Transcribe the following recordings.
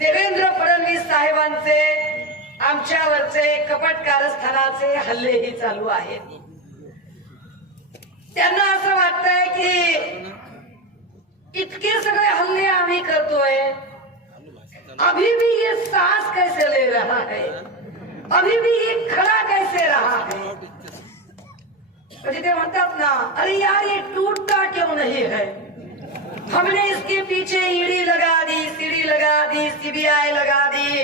देवेंद्र फडणवीस साहेबांचे आमच्यावरचे कपट कारस्थानाचे हल्लेही चालू आहेत. त्यांना असं वाटतंय की इतके सगळे हल्ले आम्ही करतोय. अभी भी ये सांस कैसे ले रहा है? अभी भी ये खड़ा कैसे रहा है? म्हणजे ते म्हणतात ना अरे यार ये टूटता क्यों नहीं है? हमने इसके पीछे ईडी लगा दी लगा दी सीबीआई लगा दी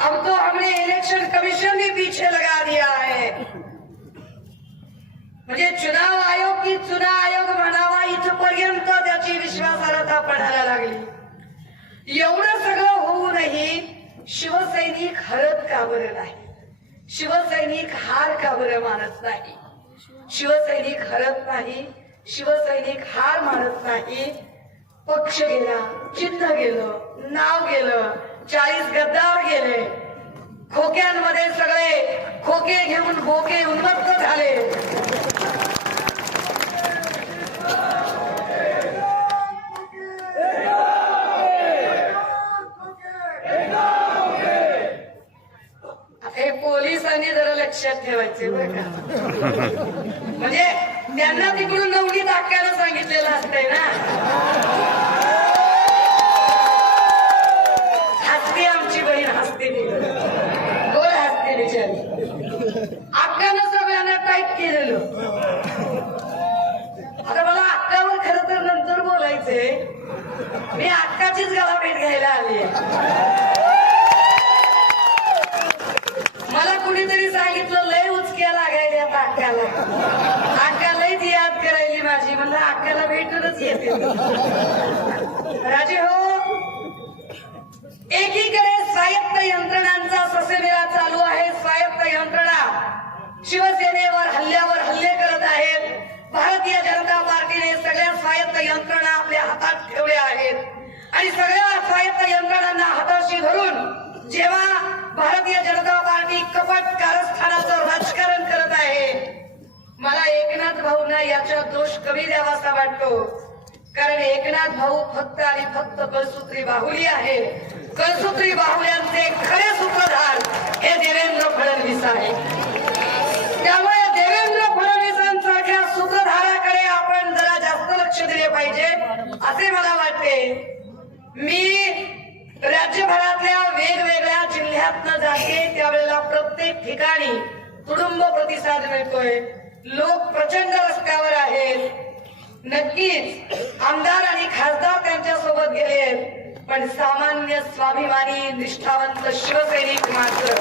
अब तो हमने इलेक्शन कमीशन भी पीछे लगा दिया है। म्हणजे चुनाव आयोग की चुना आयोग म्हणावा इथपर्यंत त्याची विश्वासार्हता पडायला लागली। एवढं सगळं होऊनही शिवसैनिक हरत का बरं नाही? शिवसैनिक हार का बरं मानत नाही? शिवसैनिक हरत नाही शिवसैनिक हार मानत नाही? पक्ष गेला चिन्ह गेलं नाव गेलं चाळीस गद्दार गेले. खोक्यांमध्ये सगळे खोके घेऊन बोके उन्मत्त झाले. हे पोलिसांनी जरा लक्षात ठेवायचे का. म्हणजे त्यांना तिकडून नवडी दाखायला सांगितलेलं असतंय ना. गेलेलो. आता मला अक्कावर खरं तर नंतर बोलायचंय. मी अक्काचीच गळाभेट घ्यायला आली मला कुणीतरी सांगितलं लय उचक्या लागायला आता अक्काला. अक्का लयच याद करायली माझी. म्हणलं अक्काला भेटूनच येते राजे हो एकीकडे स्वायत्त यंत्रणांचा यंत्रणा आपल्या हातात ठेवल्या आहेत. आणि सगळ्या स्वायत्त यंत्रणांना हाताशी धरून जेव्हा भारतीय जनता पार्टी कपट कारस्थानाचं राजकारण करत आहे मला एकनाथ भाऊंना याचा दोष कमी द्यावासा वाटतो. कारण एकनाथ भाऊ फक्त आणि फक्त कळसूत्री बाहुली आहे कळसूत्री बाहुल्यांचे खरे सूत्रधार हे देवेंद्र फडणवीस आहे त्यामुळे देवेंद्र फडणवीसांसारख्या सूत्रधाराकडे आपण जरा जास्त लक्ष दिले पाहिजे असे मला वाटते मी राज्यभरातल्या वेगवेगळ्या जिल्ह्यातनं जाते त्यावेळेला प्रत्येक ठिकाणी कुटुंब प्रतिसाद मिळतोय. लोक प्रचंड रस्त्यावर आहेत. नक्कीच आमदार आणि खासदार त्यांच्यासोबत गेले पण सामान्य स्वाभिमानी निष्ठावंत शिवसैनिक मात्र